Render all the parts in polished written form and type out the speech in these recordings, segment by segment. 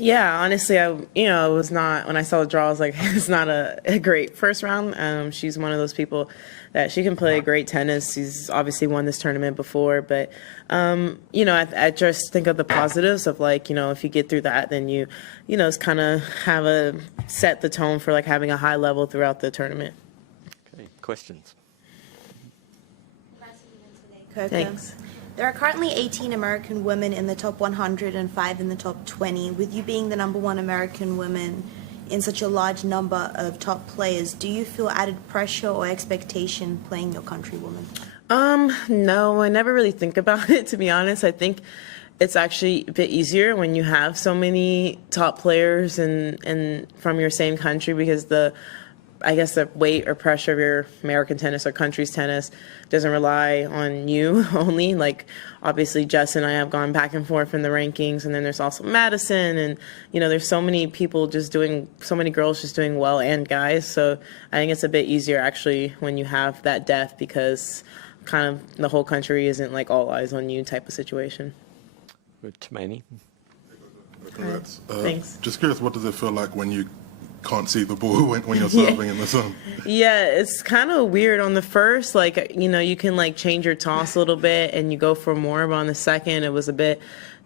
Yeah, honestly, it was not, when I saw the draw, I was like, it's not a great first round. She's one of those people that she can play great tennis. She's obviously won this tournament before, but, I just think of the positives of like, if you get through that, then it's kind of set the tone for like having a high level throughout the tournament. Okay, questions? Nice to meet you today, Coco. Thanks. There are currently 18 American women in the top 100 and 5 in the top 20. With you being the #1 American woman in such a large number of top players, do you feel added pressure or expectation playing your countrywoman? No, I never really think about it, to be honest. I think it's actually a bit easier when you have so many top players and from your same country, because I guess the weight or pressure of your American tennis or country's tennis doesn't rely on you only. Like, obviously, Jess and I have gone back and forth in the rankings, and then there's also Madison, and, there's so many people so many girls just doing well, and guys. So I think it's a bit easier, actually, when you have that depth, because kind of the whole country isn't like all eyes on you type of situation. To Manny. Thanks. Just curious, what does it feel like when you can't see the ball when you're serving in the sun? Yeah, it's kind of weird on the first, like, you can like change your toss a little bit and you go for more, but on the second it was a bit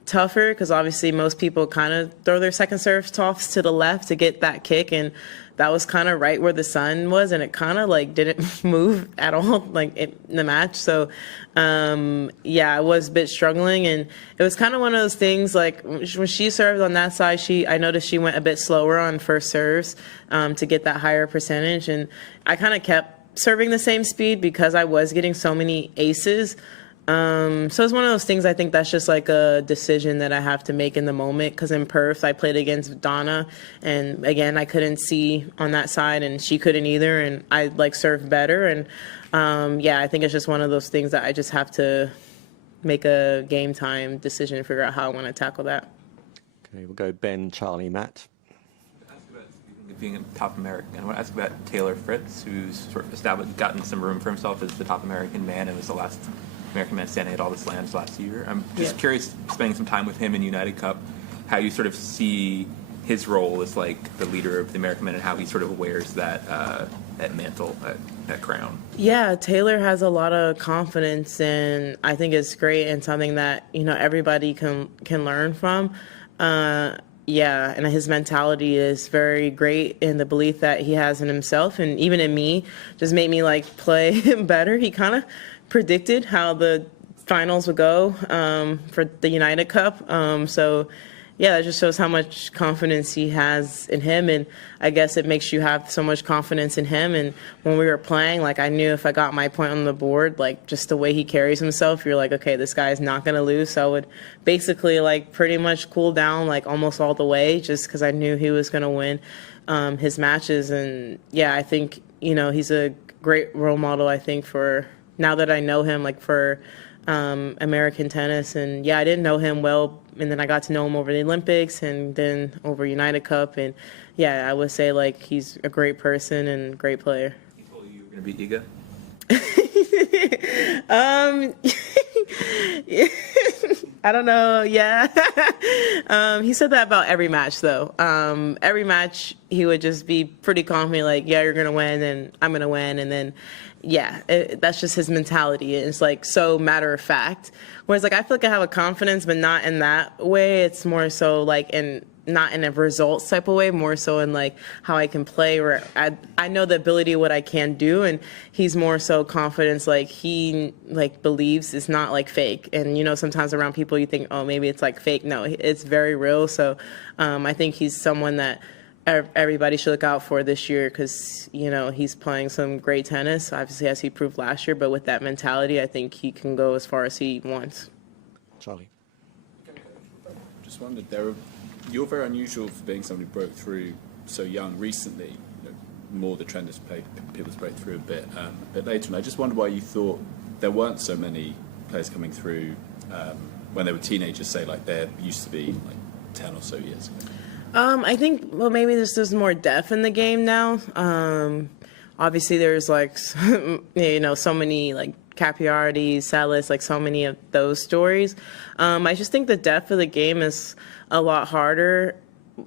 tougher because obviously most people kind of throw their second serve toss to the left to get that kick, and that was kind of right where the sun was, and it kind of like didn't move at all like in the match. So yeah, I was a bit struggling, and it was kind of one of those things like when she served on that side, I noticed she went a bit slower on first serves to get that higher percentage, and I kind of kept serving the same speed because I was getting so many aces. So it's one of those things, I think that's just like a decision that I have to make in the moment, because in Perth I played against Donna, and again I couldn't see on that side and she couldn't either, and I like served better, and yeah, I think it's just one of those things that I just have to make a game time decision and figure out how I want to tackle that. Okay, we'll go Ben, Charlie, Matt. Being a top American, I want to ask about Taylor Fritz, who's sort of gotten some room for himself as the top American man and was the last American man standing at all the slams last year. I'm just curious, spending some time with him in United Cup, how you sort of see his role as like the leader of the American men and how he sort of wears that that mantle, that crown. Yeah, Taylor has a lot of confidence, and I think it's great and something that everybody can learn from. Yeah, and his mentality is very great, and the belief that he has in himself and even in me just made me like play better. He kind of predicted how the finals would go for the United Cup. So yeah, that just shows how much confidence he has in him, and I guess it makes you have so much confidence in him. And when we were playing, like I knew if I got my point on the board, like just the way he carries himself, you're like, okay, this guy is not going to lose. So I would basically like pretty much cool down like almost all the way, just because I knew he was going to win his matches. And yeah, I think he's a great role model, I think, for now that I know him, like for American tennis. And yeah, I didn't know him well, and then I got to know him over the Olympics and then over United Cup, and yeah, I would say like he's a great person and great player. He told you were going to beat Iga? I don't know. Yeah. He said that about every match, though. Every match, he would just be pretty confident, like, yeah, you're going to win, and I'm going to win. And then, yeah, that's just his mentality. It's like so matter of fact. Whereas, like, I feel like I have a confidence, but not in that way. It's more so like not in a results type of way, more so in like how I can play, where I know the ability of what I can do, and he's more so confidence, like he like believes it's not like fake. And sometimes around people you think, oh, maybe it's like fake. No, it's very real. So I think he's someone that everybody should look out for this year, because he's playing some great tennis, obviously, as he proved last year, but with that mentality I think he can go as far as he wants. Charlie. Just wondered, you're very unusual for being somebody who broke through so young recently. More the trend has played people's break through a bit later, and I just wondered why you thought there weren't so many players coming through when they were teenagers, say, like there used to be like 10 or so years ago. I think, well, maybe there's more depth in the game now. Obviously there's like so many like Capriati, Salas, like so many of those stories. I just think the depth of the game is a lot harder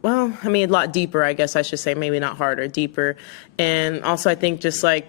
well, I mean, a lot deeper, I guess I should say, maybe not harder, deeper. And also I think just like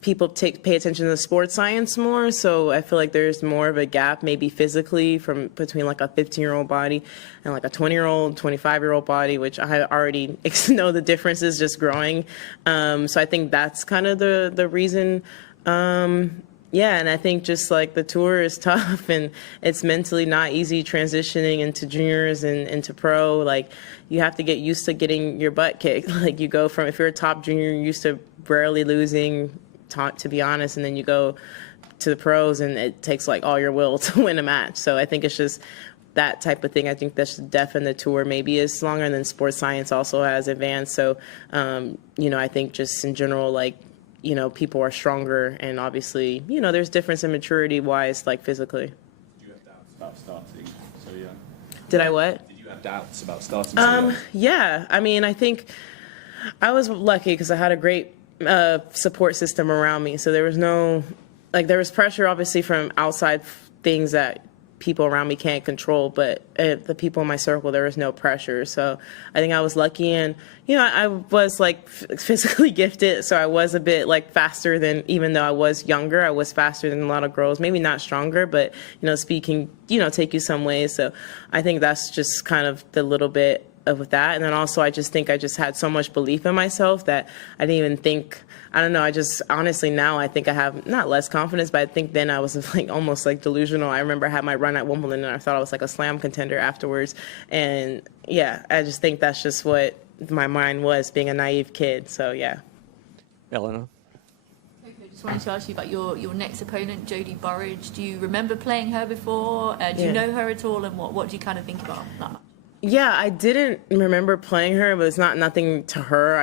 people pay attention to sports science more, so I feel like there's more of a gap maybe physically from between like a 15-year-old body and like a 20-year-old, 25-year-old body, which I already know the differences just growing. So I think that's kind of the reason. Yeah, and I think just like the tour is tough and it's mentally not easy transitioning into juniors and into pro. Like you have to get used to getting your butt kicked. Like you go from, if you're a top junior, you're used to rarely losing, to be honest, and then you go to the pros and it takes like all your will to win a match. So I think it's just that type of thing. I think that's def in the tour maybe is longer, and then sports science also has advanced. So, you know, I think just in general, like, you know, people are stronger, and obviously, you know, there's difference in maturity wise, like physically. Did you have doubts about starting so young? Did I what? Did you have doubts about starting so young? Yeah, I mean, I think I was lucky because I had a great support system around me. So there was no, like, there was pressure obviously from outside things that people around me can't control, but the people in my circle, there was no pressure. So I think I was lucky, and you know, I was like physically gifted, so I was a bit like faster than, even though I was younger, I was faster than a lot of girls. Maybe not stronger, but you know, speed can, you know, take you some ways. So I think that's just kind of the little bit of that. And then also I just think I just had so much belief in myself that I didn't even think, I don't know, I just honestly now I think I have not less confidence, but I think then I was like almost like delusional. I remember I had my run at Wimbledon and I thought I was like a slam contender afterwards. And yeah, I just think that's just what my mind was, being a naive kid. So yeah. Eleanor? Coco, just wanted to ask you about your next opponent, Jodie Burrage. Do you remember playing her before? Do you know her at all? And what do you kind of think about that? Yeah, I didn't remember playing her, but it's not nothing to her.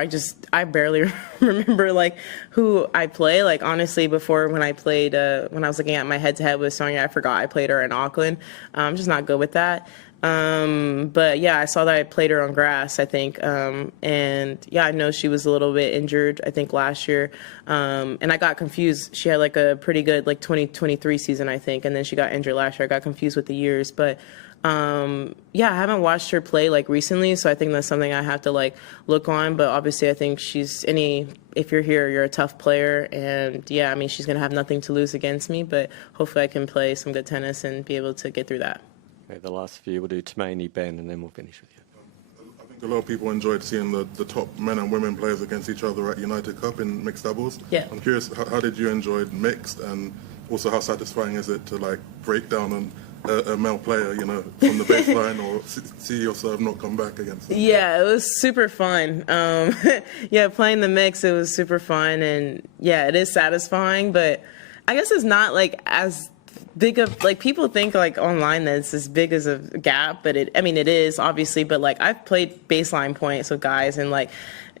I barely remember like who I play. Like honestly, before when I played, when I was looking at my head-to-head with Sonia, I forgot I played her in Auckland. I'm just not good with that. But yeah, I saw that I played her on grass, I think. And yeah, I know she was a little bit injured, I think last year. And I got confused. She had like a pretty good like 2023 season, I think. And then she got injured last year. I got confused with the years, but yeah, I haven't watched her play like recently, so I think that's something I have to like look on. But obviously I think if you're here, you're a tough player, and yeah, I mean, she's gonna have nothing to lose against me, but hopefully I can play some good tennis and be able to get through that. Okay, the last few, we'll do Tumaini, Ben, and then we'll finish with you. I think a lot of people enjoyed seeing the top men and women players against each other at United Cup in mixed doubles. Yeah. I'm curious, how did you enjoy mixed, and also how satisfying is it to like break down a male player, you know, from the baseline, or see yourself not come back against them? Yeah, it was super fun. Yeah, playing the mix, it was super fun, and yeah, it is satisfying, but I guess it's not like as big of, like people think like online that it's as big as a gap, but I mean it is obviously, but like I've played baseline points with guys, and like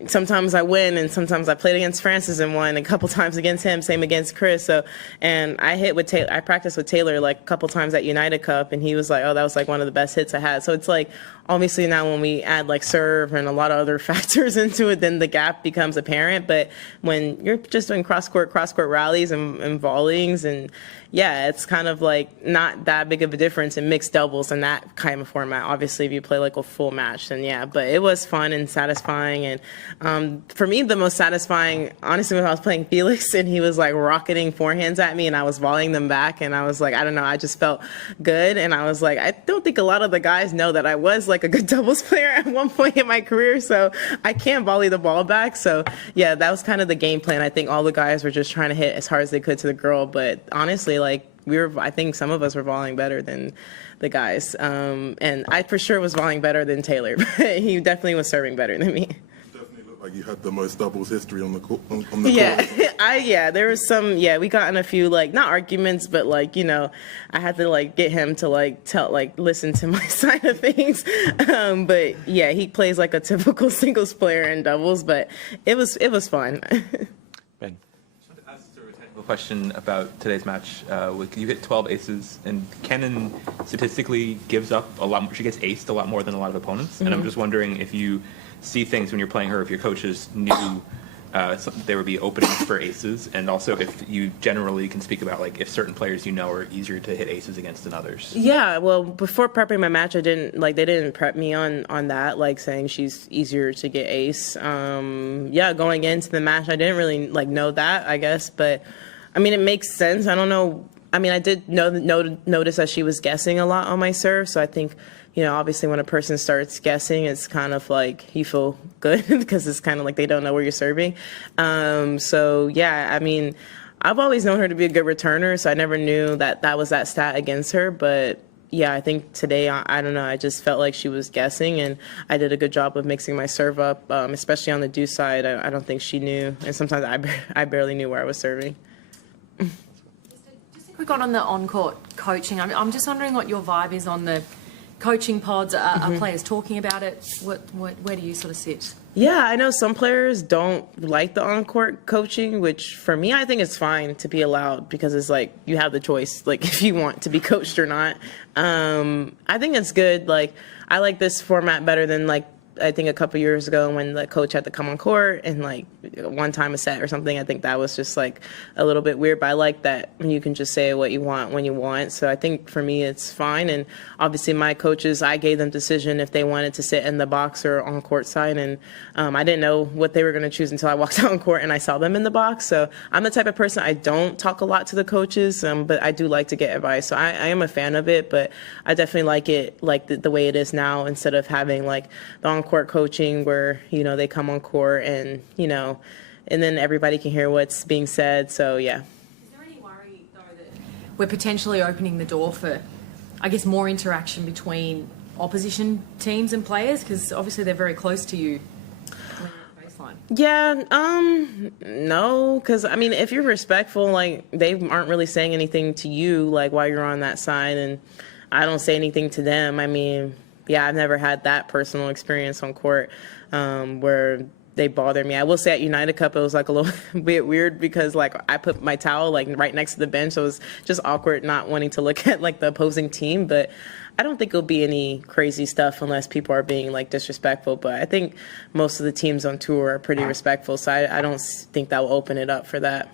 sometimes I win, and sometimes I played against Francis and won, a couple times against him, same against Chris. So, and I hit with Taylor, I practiced with Taylor like a couple times at United Cup, and he was like, oh, that was like one of the best hits I had. So it's like, obviously now when we add like serve and a lot of other factors into it, then the gap becomes apparent. But when you're just doing cross-court rallies and volleyings, and yeah, it's kind of like not that big of a difference in mixed doubles in that kind of format. Obviously, if you play like a full match, then yeah, but it was fun and satisfying. And for me, the most satisfying, honestly, when I was playing Felix and he was like rocketing forehands at me and I was volleying them back, and I was like, I don't know, I just felt good. And I was like, I don't think a lot of the guys know that I was like a good doubles player at one point in my career, so I can't volley the ball back. So yeah, that was kind of the game plan. I think all the guys were just trying to hit as hard as they could to the girl, but honestly, like I think some of us were volleying better than the guys, and I for sure was volleying better than Taylor, but he definitely was serving better than me. Definitely looked like you had the most doubles history on the court. On the Yeah, court. there was some, we got in a few, like, not arguments, but like, you know, I had to like get him to like listen to my side of things. But yeah, he plays like a typical singles player in doubles, but it was fun. Ben? Question about today's match. You hit 12 aces, and Kenin statistically gives up a lot more. She gets aced a lot more than a lot of opponents. And I'm just wondering if you see things when you're playing her, if your coaches knew there would be openings for aces, and also if you generally can speak about like if certain players you know are easier to hit aces against than others. Yeah, well, before prepping my match, they didn't prep me on that, like saying she's easier to get ace. Yeah, going into the match, I didn't really like know that, I guess, but I mean, it makes sense. I don't know. I mean, I did notice that she was guessing a lot on my serve, so I think, you know, obviously when a person starts guessing, it's kind of like you feel good because it's kind of like they don't know where you're serving. So, yeah, I mean, I've always known her to be a good returner, so I never knew that that was that stat against her. But, yeah, I think today, I don't know, I just felt like she was guessing, and I did a good job of mixing my serve up, especially on the deuce side. I don't think she knew, and sometimes I barely knew where I was serving. Quick on the on-court coaching. I'm just wondering what your vibe is on the coaching pods. Are players talking about it? Where do you sort of sit? Yeah, I know some players don't like the on-court coaching, which for me, I think it's fine to be allowed because it's like you have the choice, like if you want to be coached or not. I think it's good. Like I like this format better than like I think a couple years ago when the coach had to come on court and like one time a set or something. I think that was just like a little bit weird, but I like that when you can just say what you want when you want. So I think for me it's fine. And obviously my coaches, I gave them decision if they wanted to sit in the box or on court side, and I didn't know what they were going to choose until I walked out on court and I saw them in the box. So I'm the type of person, I don't talk a lot to the coaches, but I do like to get advice. So I am a fan of it, but I definitely like it like the way it is now, instead of having like the on-court coaching where, you know, they come on court and, you know, and then everybody can hear what's being said. So, yeah. Is there any worry, though, that we're potentially opening the door for, I guess, more interaction between opposition teams and players? Because obviously they're very close to you when you're at baseline. Yeah, no, because, I mean, if you're respectful, like, they aren't really saying anything to you, like, while you're on that side, and I don't say anything to them. I mean, yeah, I've never had that personal experience on court where they bother me. I will say at United Cup, it was like a little bit weird because like I put my towel like right next to the bench. So it was just awkward not wanting to look at like the opposing team. But I don't think it'll be any crazy stuff unless people are being like disrespectful. But I think most of the teams on tour are pretty respectful. So I don't think that will open it up for that.